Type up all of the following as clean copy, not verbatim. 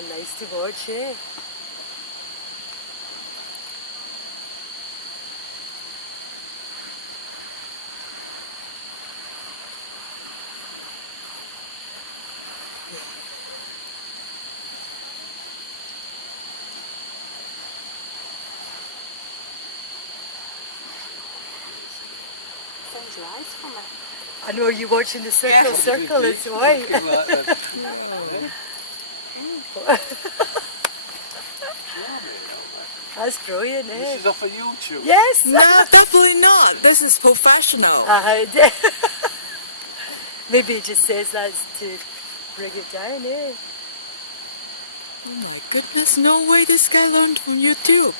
and nice to watch, eh? Close your eyes for me. I know you're watching the circle, it's white. That's brilliant, eh? This is off of YouTube. Yes! No, definitely not. This is professional. Maybe it just says that to bring it down, eh? Oh my goodness, no way this guy learned from YouTube.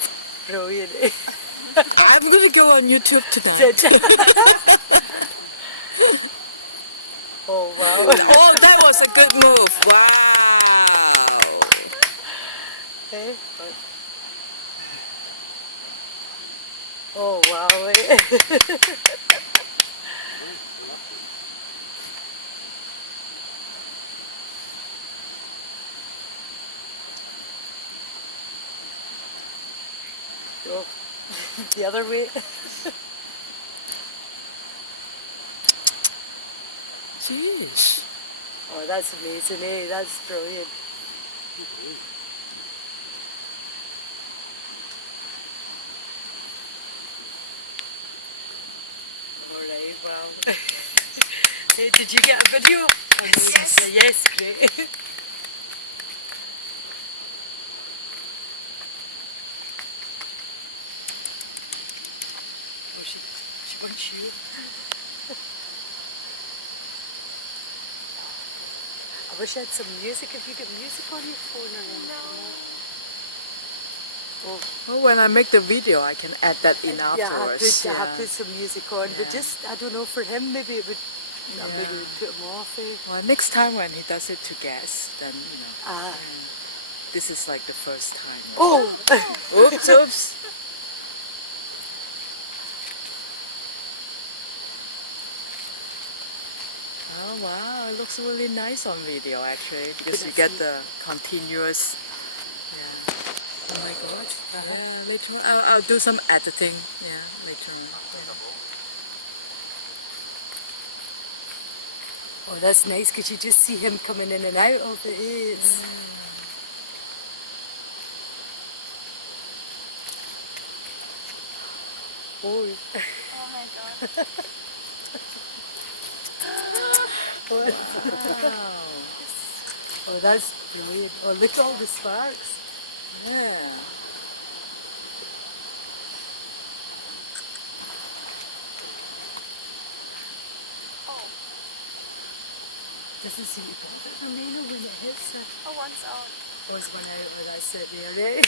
Brilliant, eh? I'm gonna go on YouTube tonight. Oh, wow. Oh, that was a good move. Wow. Eh? Oh, wow, eh? Oh, the other way. Jeez. Oh, that's amazing, eh? That's brilliant. Alright, wow. Hey, did you get a video? Yes. Yes, great. Oh, she wants you. I wish I had some music. If you get music on your phone or anything. Oh, Well, when I make the video, I can add that in yeah, afterwards. I put some music on, but Yeah. just, I don't know, for him, maybe it would, maybe it would put him off, eh? Well, next time when he does it to guests, then, you know, Ah. this is like the first time. Oh! Oops, oops. Oh wow, it looks really nice on video actually, because you get the continuous. Yeah. Oh my god. Yeah, later on. I'll do some editing. Yeah, later on. Oh, that's nice, because you just see him coming in and out of it, eh? It's... Oh. Oh my god. Wow. Oh, that's brilliant. Oh, look at all the sparks. Yeah. Doesn't seem to bother Helena when it hits her. Oh, one's out. Oh, it's one out, oh, that's it there, right?